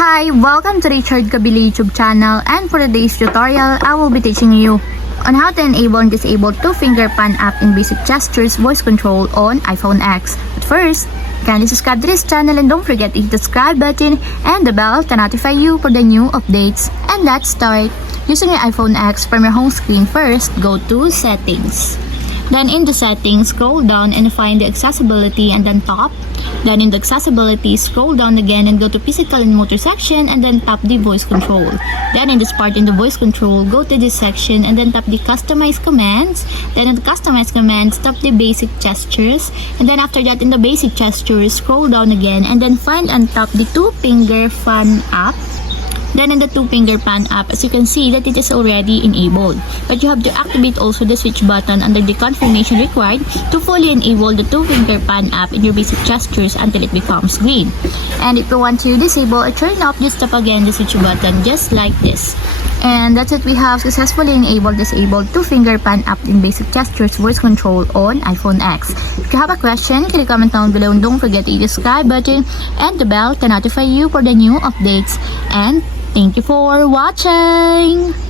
Hi, welcome to Richard Kabili YouTube channel, and for today's tutorial, I will be teaching you on how to enable and disable two-finger pan app in basic gestures voice control on iPhone X. But first, kindly subscribe to this channel and don't forget to hit the subscribe button and the bell to notify you for the new updates. And let's start. Using your iPhone X, from your home screen first, go to Settings. Then in the settings, scroll down and find the accessibility and then top. Then in the accessibility, scroll down again and go to physical and motor section and then tap the voice control. Then in this part in the voice control, go to this section and then tap the customize commands. Then in the customize commands, tap the basic gestures. And then after that in the basic gestures, scroll down again and then find and tap the two-finger fan app. Then in the two-finger pan app, as you can see that it is already enabled. But you have to activate also the switch button under the confirmation required to fully enable the two-finger pan app in your basic gestures until it becomes green. And if you want to disable or turn off, just tap again the switch button just like this. And that's it, we have successfully disabled two-finger pan app in basic gestures voice control on iPhone X. If you have a question, click comment down below and don't forget to hit the subscribe button and the bell to notify you for the new updates. And thank you for watching!